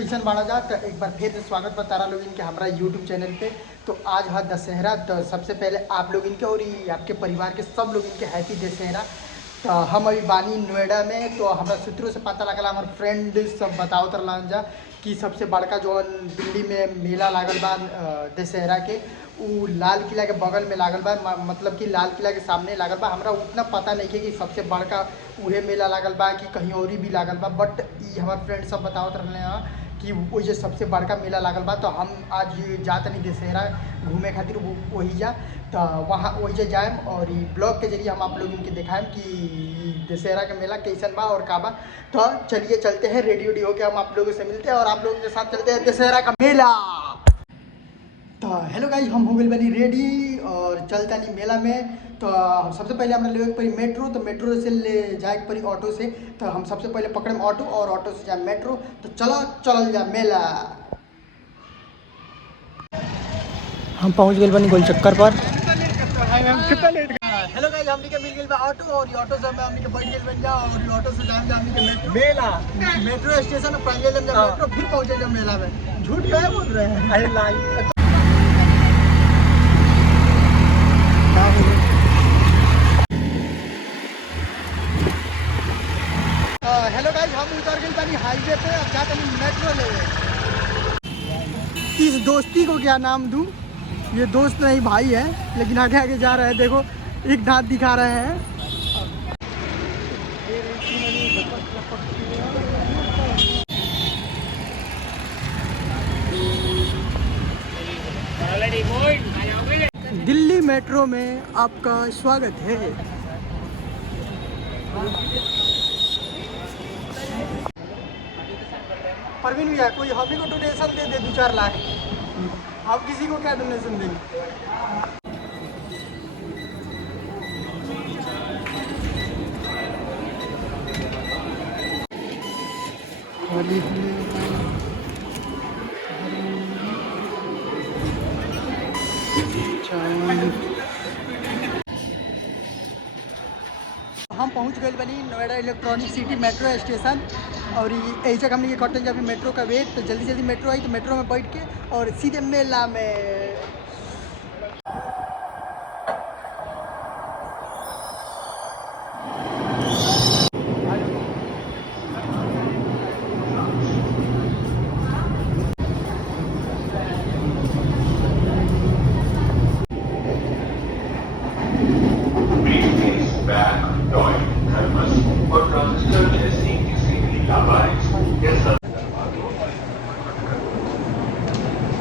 कैसन बाड़ा जा तो एक बार फिर से स्वागत बा तारा लोग इनके हमारा यूट्यूब चैनल पे। तो आज है दशहरा। तो सबसे पहले आप लोग इनके और आपके परिवार के सब लोग इनके हैप्पी दशहरा। तो हम अभी बानी नोएडा में। तो हमारा सूत्रों से पता लगला, हमारे फ्रेंड सब बताओ तरह जा कि सबसे बड़का जो दिल्ली में मेला लागल बा दशहरा के, वो लाल किला के बगल में लागल बा, मतलब कि लाल किला के सामने लागल बा। हमरा उतना पता नहीं है कि सबसे बड़का उहे मेला लागल बा कि कहीं और भी लागल बा, बट ये हमारे फ्रेंड सब बतावत रहले हैं कि वो जो सबसे बड़का मेला लागल बा। तो हम आज जात नहीं दशहरा घूमे खातिर वही जा। तो वहाँ वही जाएम और ब्लॉग के जरिए हम आप लोग इनके दिखाएम कि दशहरा का मेला कैसन बा और का बा। तो चलिए चलते हैं, रेडी वेडी होके हम आप लोगों से मिलते हैं और आप लोगों के साथ चलते हैं दशहरा का मेला। तो हेलो गाइस, हम हो गए बनी रेडी और चलता नहीं मेला में। तो सबसे पहले हमें ले पड़ी मेट्रो। तो मेट्रो से ले जाए पड़ी ऑटो से। तो हम सबसे पहले पकड़े ऑटो और ऑटो से जाए मेट्रो। तो चल जा मेला। हम पहुंच गए बनी गोल चक्कर पर। हेलो गाइस, हमनी के मिल गए बा ऑटो और ये ऑटो से हमनी के बैठ गए बन जा और ये ऑटो से जाएंगे हमनी के मेट्रो मेट्रो स्टेशन पर पहले ले जा मेट्रो, फिर पहुंचे मेला में। झूठ क्या बोल रहे हैं? अरे लाई हेलो गाइस, हम उतर गए बानी हाईवे पे। अब जाते हैं मेट्रो ले। इस दोस्ती को क्या नाम दूं? ये दोस्त नहीं भाई है, लेकिन आगे आगे जा रहे हैं। देखो एक दांत दिखा रहे हैं। दिल्ली मेट्रो में आपका स्वागत है। परवीन भैया, कोई हॉबी को डोनेशन दे 2-4 लाख। आप किसी को क्या डोनेशन देंगे? हम पहुंच गए बनी Noida electronic city metro station और ऐसे हमने ये कटन जब मेट्रो का वेट। तो जल्दी जल्दी मेट्रो आई तो मेट्रो में बैठ के और सीधे मेला में।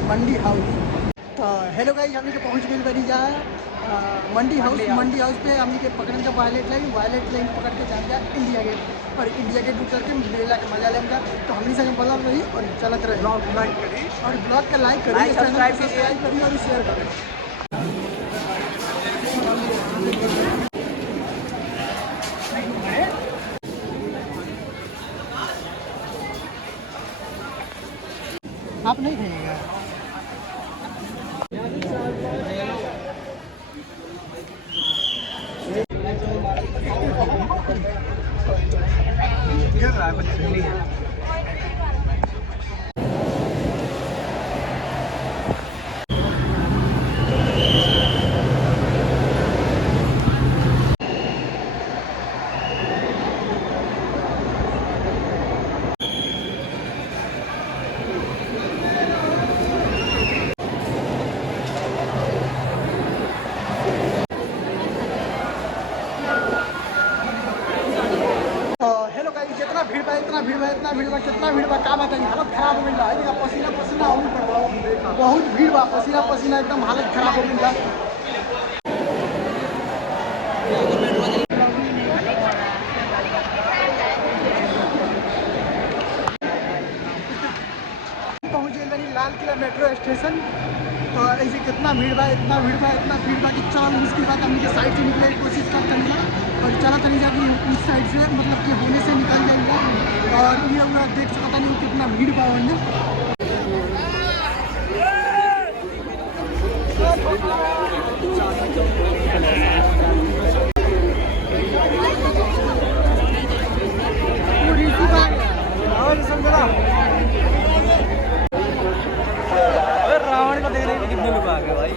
मंडी हाउस। तो हेलो गाइस, हमने के पहुंच गए बनी जा मंडी हाउस। मंडी हाउस पे हमने के पकड़न का वायलेट लाइन पकड़ के जाए जा इंडिया गेट। और इंडिया गेट उतर के मेला के मजा लेंगे। तो हमने संग बदल रही और चलत रही। ब्लॉग लाइक करी और ब्लॉग का लाइक करी, सब्सक्राइब करी और शेयर करी। आप नहीं खाइएगा? इतना भीड़ बा कितना भीड़ बा का बताइए। हालत खराब हो गई है। पसीना पसीना हो गई, बहुत भीड़ बा। पसीना पसीना एकदम हालत खराब हो गई। पहुँच गए लाल किला मेट्रो स्टेशन। तो ऐसे कितना भीड़ बा कि चल उसके बाद हम साइड से निकले की कोशिश करते हैं और चला नहीं जाके उस साइड से, मतलब कि होने से निकल जाएगा। और ये हम देख सकता नहीं कितना भीड़ बा और कितने लोग आ गए भाई।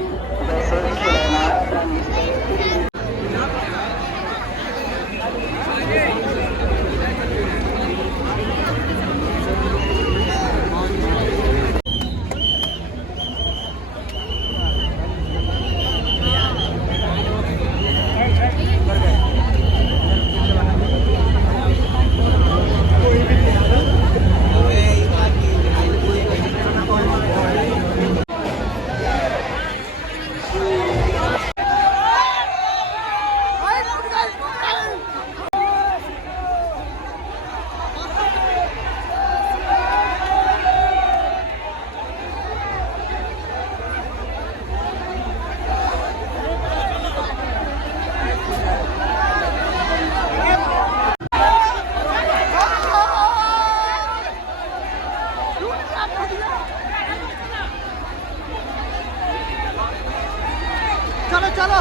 चलो चलो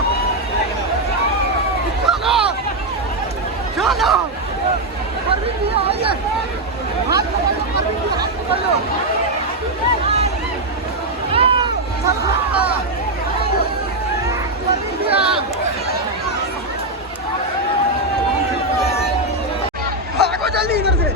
चलो चलो परवीन जी आइए, हाथ पकड़ लो परवीन जी, हाथ पकड़ लो। परवीन जी भागो जल्दी इधर से।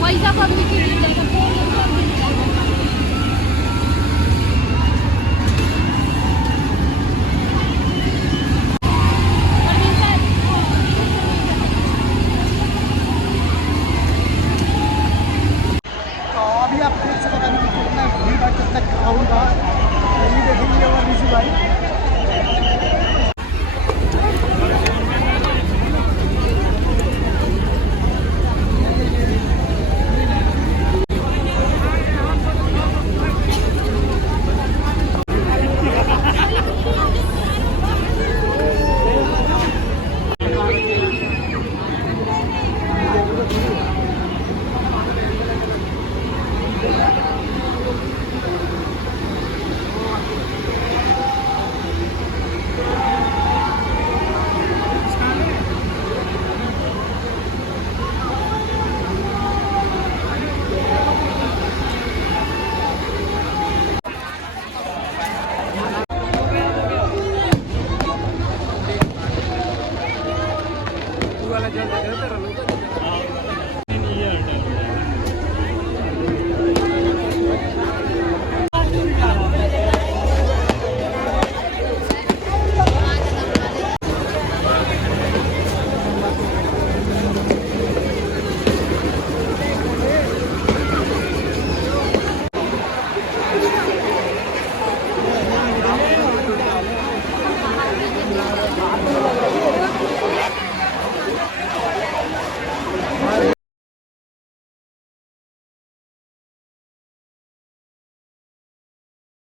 पैसा पब्लिक के लिए अभी आप देख सकते हैं कितना भीड़ भाड़, कितना क्राउड था। ये देखेंगे और ऋषि भाई